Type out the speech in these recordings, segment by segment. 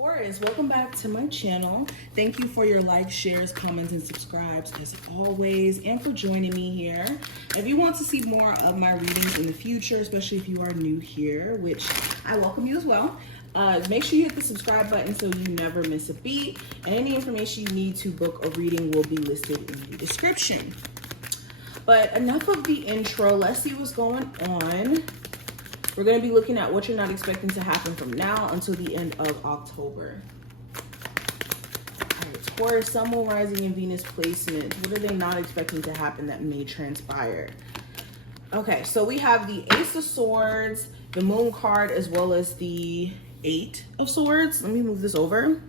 Taurus, welcome back to my channel. Thank you for your likes, shares, comments, and subscribes as always, and for joining me here. If you want to see more of my readings in the future, especially if you are new here, which I welcome you as well, make sure you hit the subscribe button so you never miss a beat. And any information you need to book a reading will be listed in the description. But enough of the intro. Let's see what's going on. We're going to be looking at what you're not expecting to happen from now until the end of October. All right, Taurus, Sun, Moon, Rising, and Venus placement. What are they not expecting to happen that may transpire? Okay, so we have the Ace of Swords, the Moon card, as well as the Eight of Swords. Let me move this over.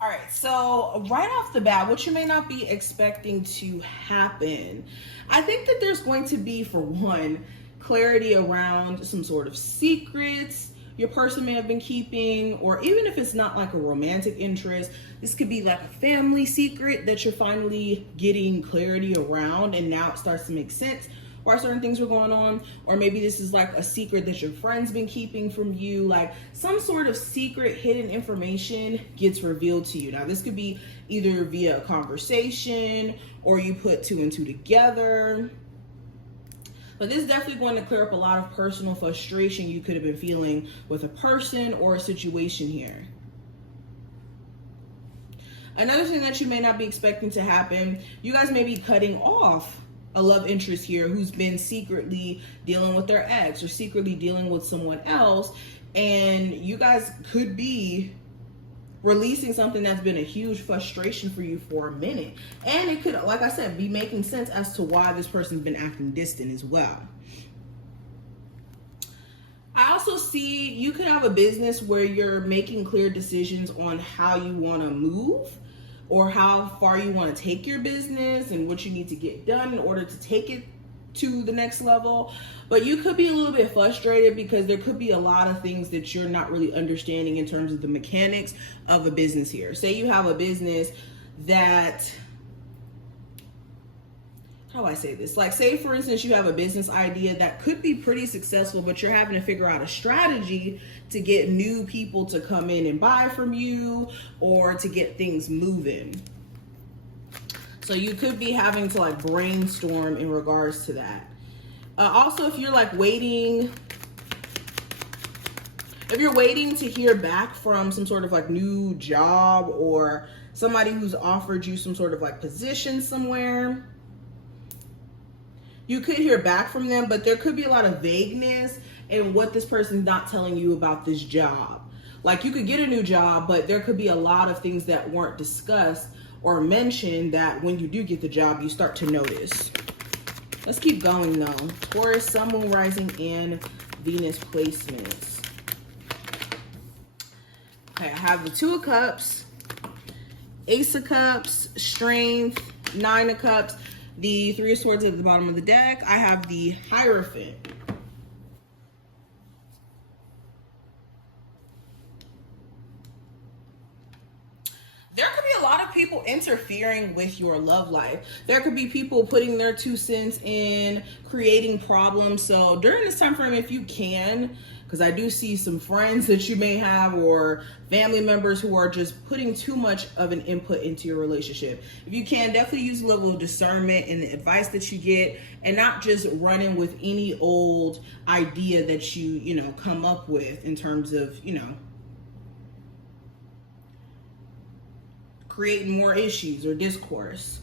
All right, so right off the bat, what you may not be expecting to happen, I think that there's going to be, for one, clarity around some sort of secrets your person may have been keeping, or even if it's not like a romantic interest, this could be like a family secret that you're finally getting clarity around, and now it starts to make sense why certain things were going on. Or maybe this is like a secret that your friend's been keeping from you, like some sort of secret hidden information gets revealed to you. Now this could be either via a conversation or you put two and two together, but this is definitely going to clear up a lot of personal frustration you could have been feeling with a person or a situation here. Another thing that you may not be expecting to happen, you guys may be cutting off a love interest here who's been secretly dealing with their ex or secretly dealing with someone else, and you guys could be releasing something that's been a huge frustration for you for a minute. And it could, like I said, be making sense as to why this person's been acting distant as well. I also see you could have a business where you're making clear decisions on how you want to move or how far you want to take your business and what you need to get done in order to take it to the next level. But you could be a little bit frustrated because there could be a lot of things that you're not really understanding in terms of the mechanics of a business here. Say you have a business that, how do I say this? Like, say for instance, you have a business idea that could be pretty successful, but you're having to figure out a strategy to get new people to come in and buy from you or to get things moving. So you could be having to like brainstorm in regards to that. Also, if you're like waiting to hear back from some sort of like new job or somebody who's offered you some sort of like position somewhere, you could hear back from them, but there could be a lot of vagueness in what this person's not telling you about this job. Like, you could get a new job, but there could be a lot of things that weren't discussed or mentioned that when you do get the job, you start to notice. Let's keep going though. Taurus, Sun, Moon, Rising, and Venus placements. Okay, I have the Two of Cups, Ace of Cups, Strength, Nine of Cups, the Three of Swords at the bottom of the deck. I have the Hierophant. There could be a lot of people interfering with your love life. There could be people putting their 2 cents in, creating problems. So during this time frame, if you can, because I do see some friends that you may have or family members who are just putting too much of an input into your relationship. If you can, definitely use a level of discernment in the advice that you get and not just running with any old idea that you come up with in terms of, creating more issues or discourse.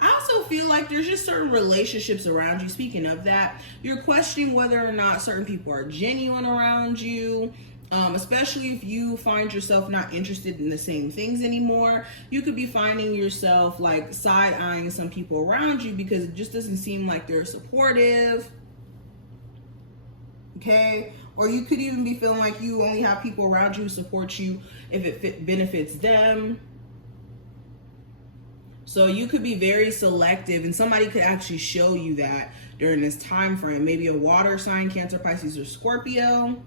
I also feel like there's just certain relationships around you. Speaking of that, you're questioning whether or not certain people are genuine around you, especially if you find yourself not interested in the same things anymore. You could be finding yourself like side-eyeing some people around you because it just doesn't seem like they're supportive. Okay? Or you could even be feeling like you only have people around you who support you if it benefits them. So you could be very selective, and somebody could actually show you that during this time frame. Maybe a water sign, Cancer, Pisces, or Scorpio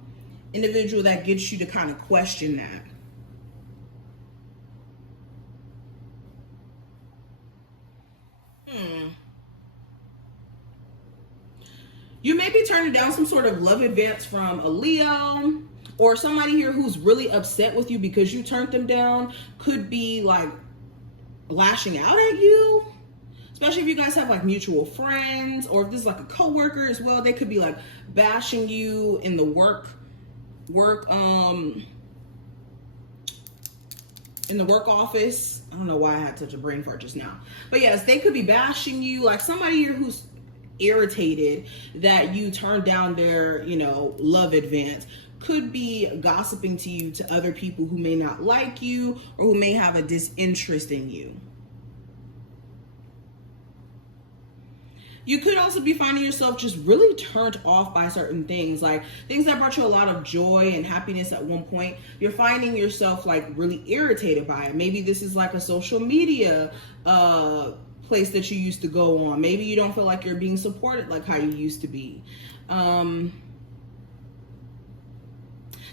individual that gets you to kind of question that. You may be turning down some sort of love advance from a Leo, or somebody here who's really upset with you because you turned them down. Could be like lashing out at you, especially if you guys have like mutual friends, or if this is like a coworker as well. They could be like bashing you in the work in the work office. I don't know why I had such a brain fart just now, but yes, they could be bashing you, like somebody here who's irritated that you turned down their, you know, love advance. Could be gossiping to you to other people who may not like you or who may have a disinterest in you. You could also be finding yourself just really turned off by certain things, like things that brought you a lot of joy and happiness at one point. You're finding yourself like really irritated by it. Maybe this is like a social media place that you used to go on. Maybe you don't feel like you're being supported like how you used to be.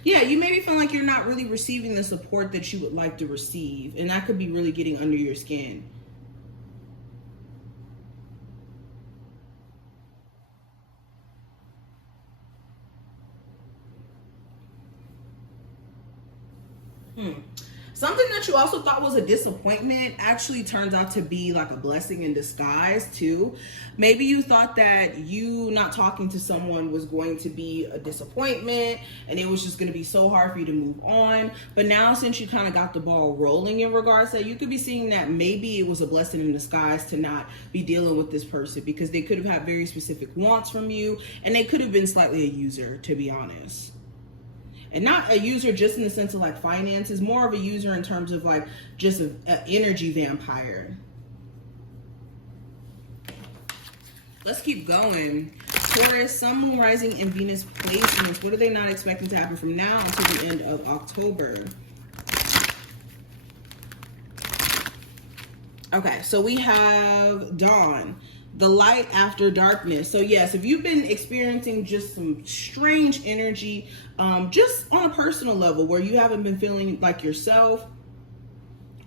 Yeah, you maybe feel like you're not really receiving the support that you would like to receive, and that could be really getting under your skin. Something that you also thought was a disappointment actually turns out to be like a blessing in disguise too. Maybe you thought that you not talking to someone was going to be a disappointment and it was just going to be so hard for you to move on. But now since you kind of got the ball rolling in regards to that, you could be seeing that maybe it was a blessing in disguise to not be dealing with this person, because they could have had very specific wants from you, and they could have been slightly a user, to be honest. And not a user just in the sense of like finances, more of a user in terms of like just an energy vampire. Let's keep going. Taurus, Sun, Moon, Rising, and Venus placements. What are they not expecting to happen from now until the end of October? Okay, so we have Dawn, the light after darkness. So yes, if you've been experiencing just some strange energy, just on a personal level where you haven't been feeling like yourself,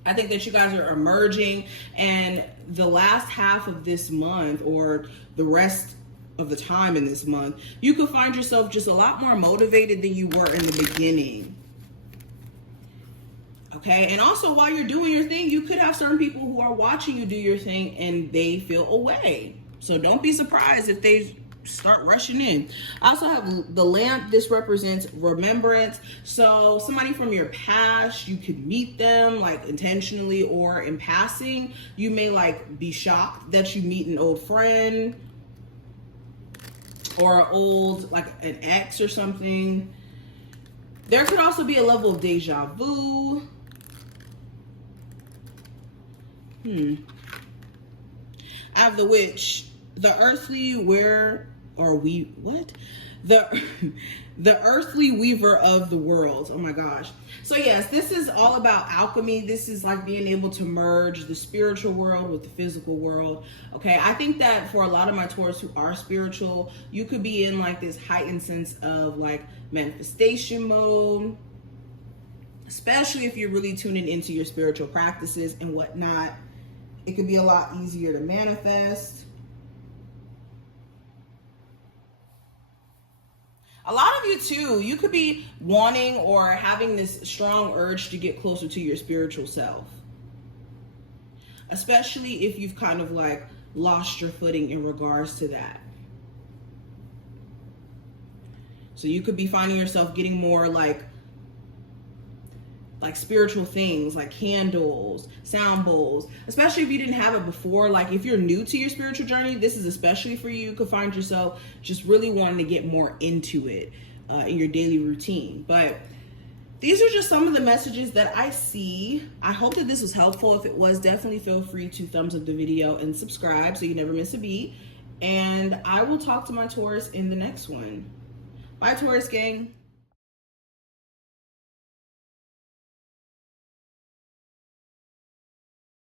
I think that you guys are emerging, and the last half of this month or the rest of the time in this month, you could find yourself just a lot more motivated than you were in the beginning. Okay, and also while you're doing your thing, you could have certain people who are watching you do your thing and they feel away. So don't be surprised if they start rushing in. I also have the lamp. This represents remembrance. So somebody from your past, you could meet them like intentionally or in passing. You may like be shocked that you meet an old friend or an old, like an ex or something. There could also be a level of deja vu. I have the Witch, the earthly the earthly weaver of the world. Oh my gosh. So yes, this is all about alchemy. This is like being able to merge the spiritual world with the physical world. Okay, I think that for a lot of my Taurus who are spiritual, you could be in like this heightened sense of like manifestation mode, especially if you're really tuning into your spiritual practices and whatnot. It could be a lot easier to manifest. A lot of you too, you could be wanting or having this strong urge to get closer to your spiritual self, especially if you've kind of like lost your footing in regards to that. So you could be finding yourself getting more like spiritual things like candles, sound bowls, especially if you didn't have it before. Like if you're new to your spiritual journey, this is especially for you. You could find yourself just really wanting to get more into it in your daily routine. But these are just some of the messages that I see. I hope that this was helpful. If it was, definitely feel free to thumbs up the video and subscribe so you never miss a beat. And I will talk to my Taurus in the next one. Bye, Taurus gang.